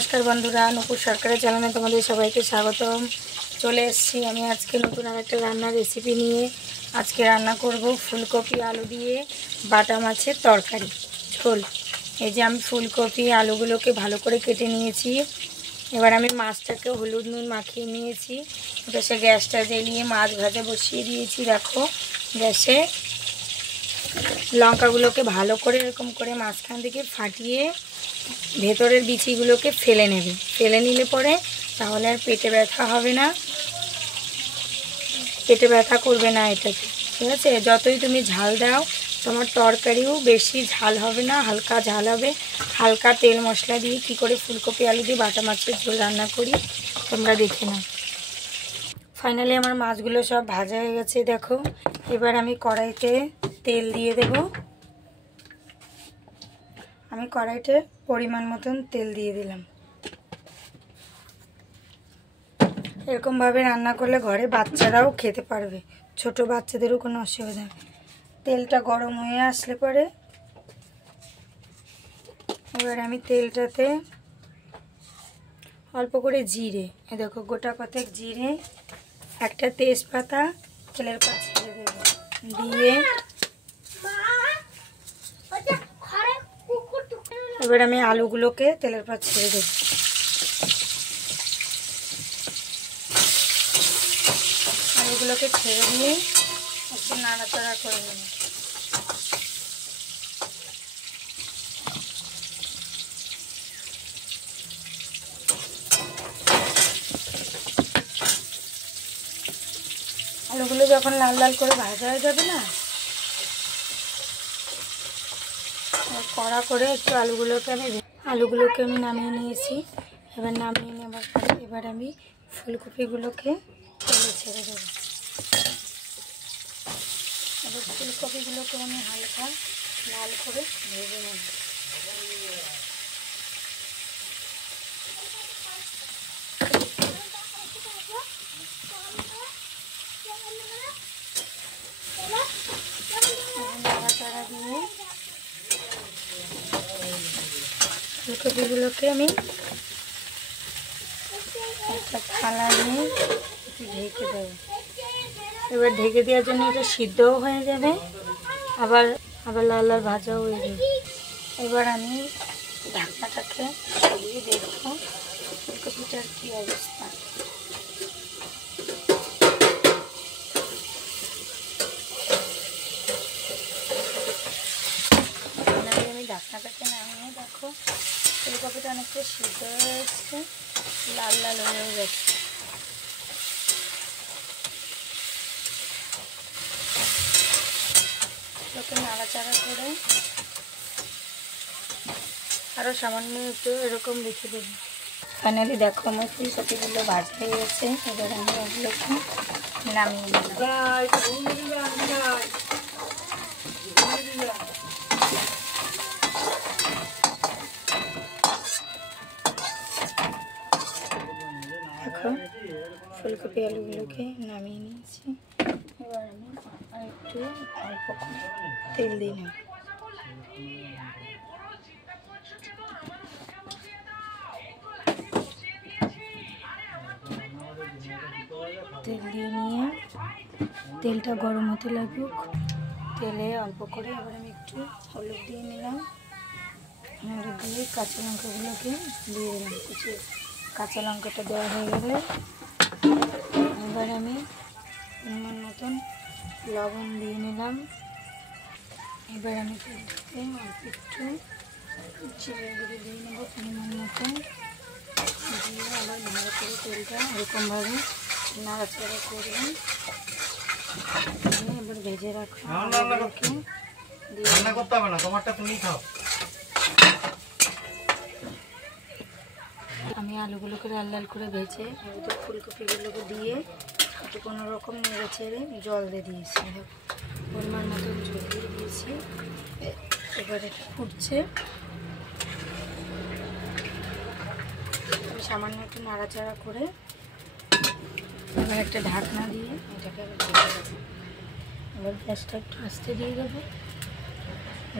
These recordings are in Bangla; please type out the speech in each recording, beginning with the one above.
नमस्कार बंधुरा नुपुर सरकार चैनले तुम्हारे सबाइके स्वागतम। चले एसेছি আমি আজকে নতুন একটা রান্নার রেসিপি নিয়ে। আজকে রান্না করব ফুলকপি আলু দিয়ে বাটা মাছের তরকারি ঝোল। এই যে আমি ফুলকপি আলুগুলোকে ভালো করে কেটে নিয়েছি। এবার আমি মাছটাকে হলুদ নুন মাখিয়ে নিয়েছি। এটা সে গ্যাসটা জ্বালিয়ে মাছ ভাজা বসিয়ে দিয়েছি। দেখো গ্যাসে লঙ্কাগুলোকে ভালো করে এরকম করে মাঝখান থেকে ফাটিয়ে ভেতরের বিচিগুলোকে ফেলে নেবে। ফেলে নিলে পরে তাহলে আর পেটে ব্যথা হবে না, পেটে ব্যথা করবে না এটাতে, ঠিক আছে। যতই তুমি ঝাল দাও তোমার তরকারিও বেশি ঝাল হবে না, হালকা ঝাল হবে। হালকা তেল মশলা দিয়ে কী করে ফুলকপি আলু দিয়ে বাটা মাছের ঝোল রান্না করি তোমরা দেখে নাও। ফাইনালি আমার মাছগুলো সব ভাজা হয়ে গেছে দেখো। এবার আমি কড়াইতে তেল দিয়ে দেব। আমি কড়াইতে পরিমাণ মতন তেল দিয়ে দিলাম। এরকমভাবে রান্না করলে ঘরে বাচ্চারাও খেতে পারবে, ছোট বাচ্চাদেরও কোনো অসুবিধা নেই। তেলটা গরম হয়ে আসলে পরে এবার আমি তেলটাতে অল্প করে জিরে, এ দেখো গোটা কতক জিরে, একটা তেজপাতা তেলের পর ছেড়ে দেব। দিয়ে এবার আমি আলুগুলোকে তেলের পর ছেড়ে দেব। আলুগুলোকে ছেড়ে দিয়ে একটু নাড়াচাড়া করে নেব। আলুগুলো যখন লাল লাল করে ভাজা হয়ে যাবে না, কড়া করে একটু আলুগুলোকে আমি নামিয়ে নিয়েছি। এবার নামিয়ে নেবার পরে এবার আমি ফুলকপিগুলোকে তেলে ছেড়ে দেবো। এবার ফুলকপিগুলোকে আমি হালকা লাল করে ভেজে নেব। নাড়াচাড়া দিয়ে ফুলকপিগুলোকে আমি একটা থালা নিয়ে একটু ঢেকে দেবো। এবার ঢেকে দেওয়ার জন্য এটা সিদ্ধও হয়ে যাবে, আবার লাল লাল ভাজাও হয়ে যাবে। এবার আমি ঢাকনাটাকে সরিয়ে দেখবো ফুলকপিটার কী অবস্থা। আমি ঢাকনাটাকে নামিয়ে দেখো ফুলকপিটা অনেকটা সিদ্ধ হয়ে এসছে, লাল লাল হয়েও গেছে। ওকে নাড়াচাড়া করে আরও সামান্য একটু এরকম রেখে দেবো। ফাইনালি দেখো আমার ফুলকপিগুলো ভাজা হয়ে গেছে। এবার আমি ওগুলোকে নামিয়ে নিলাম। দেখো ফুলকপি আলুগুলোকে নামিয়ে নিয়েছি। এবার আমি একটু অল্প তেল দিলাম। তেল দিয়ে নিয়ে তেলটা গরম হতে লাগুক, তেলে অল্প করে এবার আমি একটু হলুদ দিয়ে নিলাম। হলুদ দিয়ে কাঁচা লঙ্কাগুলোকে দিয়ে দিলাম। কুচিয়ে কাঁচা লঙ্কাটা দেওয়া হয়ে গেলে এবার আমি পরিমাণ মতন লবণ দিয়ে নিলাম। এবার আমি তেলটাতে অল্প একটু জিরে গুঁড়ো দিয়ে নেবো পরিমাণ মতন। দিয়ে আবার ভালো করে তেলটা এরকমভাবে নাড়াচাড়া করলাম। এবার ভেজে রাখা আলুগুলোকে আমি আলুগুলোকে লাল লাল করে ভেজে তো ফুলকপিগুলোকে দিয়ে একটু কোনো রকম নেড়ে ছেড়ে জল দিয়ে দিয়েছি। পরিমাণ মতন জল দিয়ে দিয়েছি। এবার এটা ফুটছে, আমি সামান্য একটু নাড়াচাড়া করে এবার একটা ঢাকনা দিয়ে এটাকে ঢেকে দেবো। এবার গ্যাসটা একটু আস্তে দিয়ে দেবো।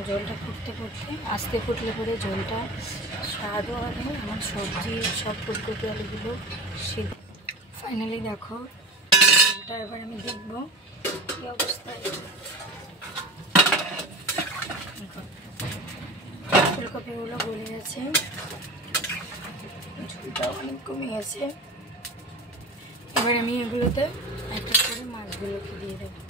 ঝোলটা ফুটতে ফুটতে আস্তে ফুটলে পরে ঝোলটা স্বাদও হবে, আমার সবজি সব ফুলকপি আলুগুলো সিদ্ধ। ফাইনালি দেখো ঝোলটা এবার আমি দেখবো কী অবস্থায়। ফুলকপিগুলো গলে গেছে, ঝোলটাও অনেক কমে গেছে। এবার আমি এগুলোতে একটা করে মাছগুলোকে দিয়ে দেবো।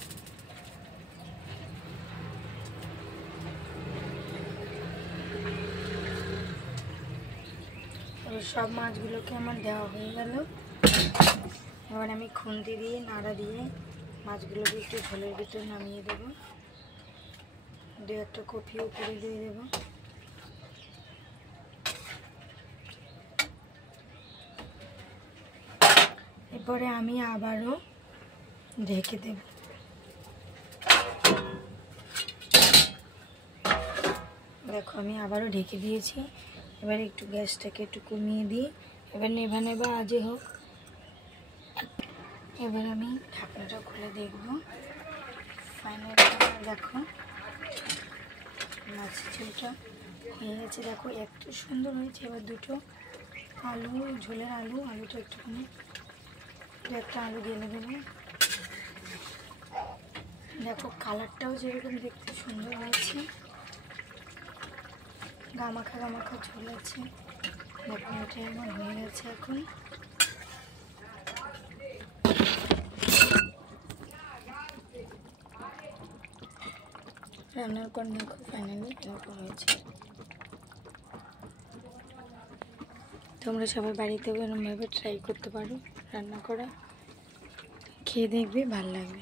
এবার সব মাছগুলোকে আমার দেওয়া হয়ে গেল। এবার আমি খুন্তি দিয়ে নাড়া দিয়ে মাছগুলোকে একটু ঝোলের ভিতরে নামিয়ে দেবো। দু একটা কপি উপরে দিয়ে দেবো। এরপরে আমি আবারও ঢেকে দেব। দেখো আমি আবারও ঢেকে দিয়েছি। এবার একটু গ্যাসটাকে একটু কমিয়ে দিই। এবার নেভা নেভা আজে হোক। এবার আমি ঢাকনাটা খুলে দেখব। ফাইনালি দেখো মাছের ঝোলটা হয়ে গেছে। দেখো এত সুন্দর হয়েছে। এবার দুটো আলু, ঝোলের আলুটা একটুখানি একটা আলু ঢেলে দেবো। দেখো কালারটাও যেরকম দেখতে সুন্দর হয়েছে, গামাখা গামাখা ঝোল আছে। দেখো এটা আমার হয়ে গেছে। এখন রান্নার পর দেখো ফাইনালি এরকম হয়েছে। তোমরা সবাই বাড়িতেও এরকমভাবে ট্রাই করতে পারো রান্না করা, খেয়ে দেখবে ভালো লাগবে।